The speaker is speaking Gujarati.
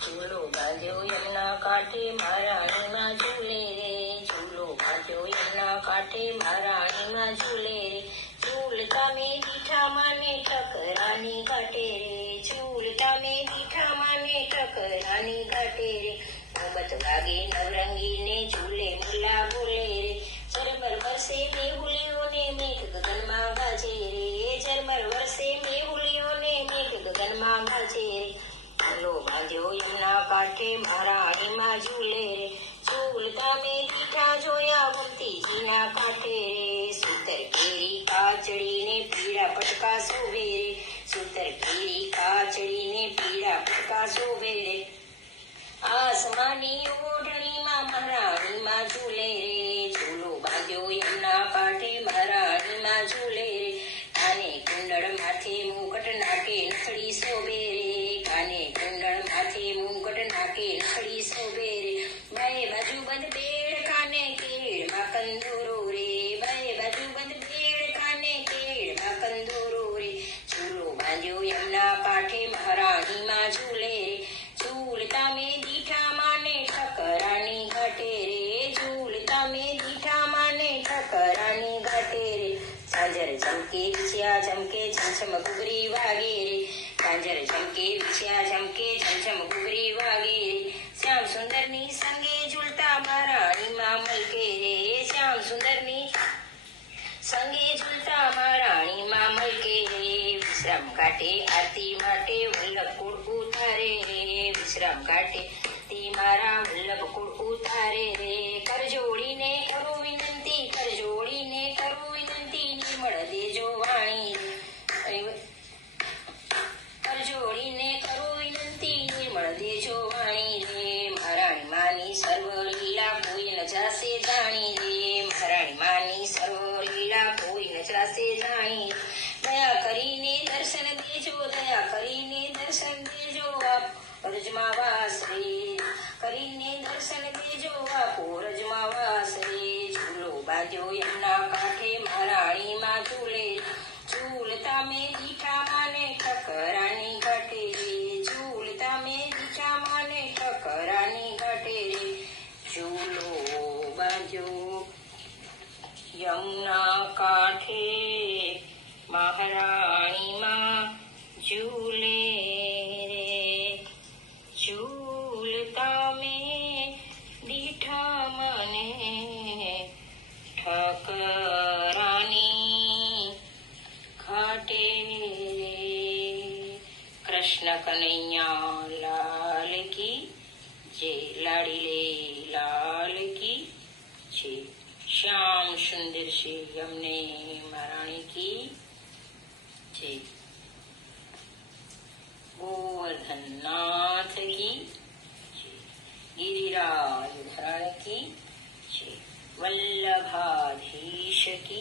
ઝૂલો બાંધ્યો યમુના કાંઠે મહારાણીમાં ઝૂલે રે, ઝૂલો બાંધ્યો યમુના કાંઠે મહારાણીમાં ઝૂલે રે, ઝૂલતા મેં દીઠા માને ઠકરાની ઘાટે રે, ઝૂલતા મેં દીઠા માને ઠકરાની ઘાટે રે, મોહબ્બત વાગે નવરંગીને ઝૂલે મુલા બોલે રે, ઝરમર વરસે મેહુલીઓને મેઘ ગગનમાં ગાજે રે, ઝરમર વરસે મેહુલીઓને મેઘ ગગનમાં ગાજે રે, ઝૂલો બાંધ્યો યમુના કાંઠે મહારાણીમાં ઝૂલે રે, ઝૂલતા મેં દીઠા જોયા ગોમતીજીના કાંઠે રે, સૂતર કેરી કાચડીને પીળા પટકા શોભે રે, સૂતર કેરી કાચડીને પીળા પટકા શોભે રે, આસમાની ઓઢણીમાં મહારાણીમાં ઝૂલે રે, ઝૂલો બાંધ્યો યમુના કાંઠે મહારાણીમાં ઝૂલે રે, કાને કુંડળ માથે મુકટ નાકે નથડી શોભે રે, કાને કુંડળ માથે મુકટ નાકે નથડી શોભે રે, બાએ બાજુ બંધ બેડ કાને કેળમાં કંદોરો રે, બાએ બાજુ બંધ બેડ કાને કેળમાં કંદોરો રે, ઝૂલો બાંધ્યો યમુના કાંઠે મહારાણીમાં ઝૂલે રે, ઝૂલતા મેં દીઠા માને ઠકરાની ઘાટે રે, ઝૂલતા મેં દીઠા માને ઠકરાની ઘાટે રે, ઝાંઝર ઝમકે વિછ્યા ઝમકે છમછમ ઘૂઘરી વાગે રે, ઝાંઝર ઝમકે વિછ્યા ઝમકે છમછમ ઘૂઘરી વાગે રે, શ્યામ સુંદરની સંગે ઝૂલતા મહારાણીમાં મલકે રે, શ્યામ સુંદરની સંગે ઝૂલતા મહારાણીમાં મલકે રે, વિશ્રામ ઘાટે આરતી માટે વલ્લભ કુળ ઉતારે રે, વિશ્રામ ઘાટે તી મારા વલ્લભ કુળ ઉતારે રે, કર જોડીને કરું વિનંતી, કર જોડીને કરું વિનંતી, નિર્મળ દેજો વાણી રે, કર જોડીને કરું વિનંતી, નિર્મળ દેજો વાણી રે, મહારાણી માની સર્વ લીલા કોઈ ન જાશે જાણી રે, મહારાણી માની સર્વ લીલા કોઈ ન જાશે જાણી, દયા કરીને દર્શન દેજો, દયા કરીને દર્શન દેજો, આપ રજમાં વાસ રે, કરીને દર્શન દેજો, આપો રજમાં વાસ રે, ઝૂલો બાંધ્યો યમુના કાંઠે મહારાણીમાં ઝૂલે, ઝૂલતા મેં દીઠા માને ઠકરાની ઘાટે રે, ઝૂલતા મેં દીઠા માને ઠકરાની ઘાટે રે, ઝૂલો બાંધ્યો યમુના કાંઠે મહારાણીમાં ઝૂલે રે, ઝૂલતા મેં દીઠા મને ઠકરાની ઘાટે રે, કૃષ્ણ કનૈયા લાલ કી જય, લાડીલે લાલ કી જય, શ્યામ સુંદર શ્રી યમને મહારાણી કી જય, गोवर्धन नाथ की जय, गिरिराज धरण की जय, वल्लभाधीश की